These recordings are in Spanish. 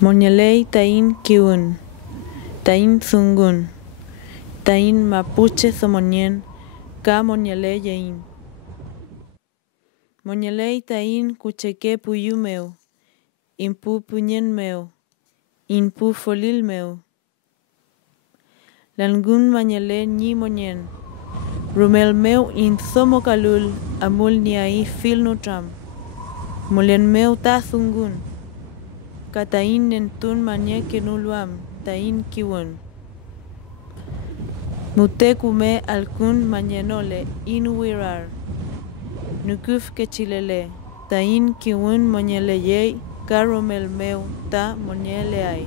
Moñaley tain kiun, tain zungun, tain mapuche somonien, ka moñaley yain. Moñaley tain kucheke puyu meu, impu puñen meu, impu folil meu. Langun mañale ni moñen, rumel meu in somo kalul amul ni ai fil nutram. Molen meu ta zungun. Katain nentun manye kenuluam, tain kiwon. Mute kume alkun manyenole inuirar. Nukuf kechilele, tain kiwon monyeleyei, karomel meu ta monyele ai.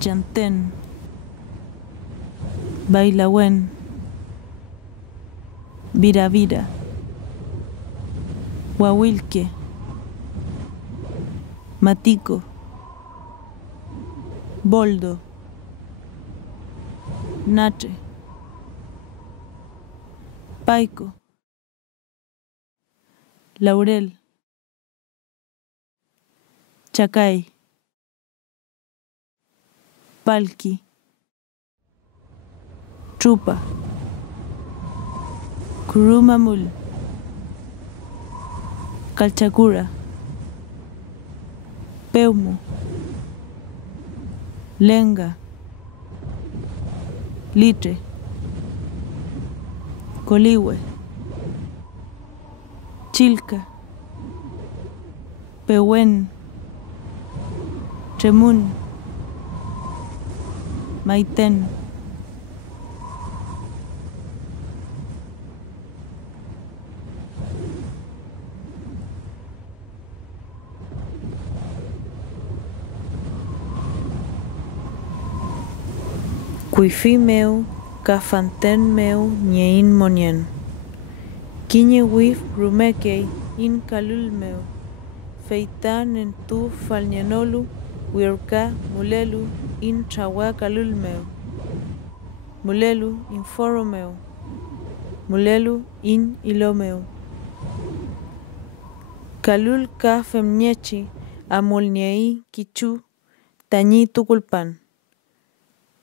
Chanten, Bailawen, Viravira, Huahuilque, Matico, Boldo, Nache, Paico, Laurel, Chacay, Palqui, Trupa, Curumamul, Calchacura, Peumo, Lenga, Litre, Colihue, Chilca, Pehuen, Tremun, Maiten. Cuifi meu, cafanten meu, nyein monien. Kiñe wif rumekei, in kalul meu. Feitan en tu falñenolu, wirka, mulelu, in chawa kalul meu. Mulelu, in foro meu. Mulelu, in ilo meu. Kalul ka femniechi, amolniei, kichu, tañi tukulpan.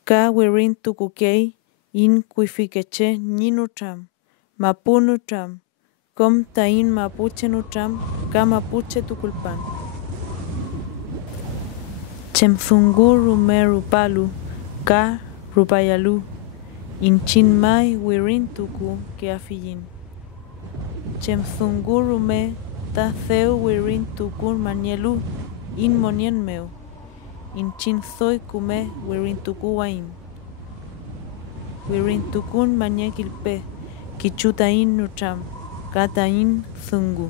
Ka wirin tukukei, in kuifikeche ninutram, mapunutram, kom tain mapuche nutram, ka mapuche tukulpan. Chemzungu rumeru palu, ka rupayalu, in chinmai wirin tuku ke afillin. Chemzungu rume, ta theu wirin tuku manielu, in monien meu. In chin soy kume wirin tuku wain. Wirin tukun manye kilpe, kichutain nutram, katain zungu.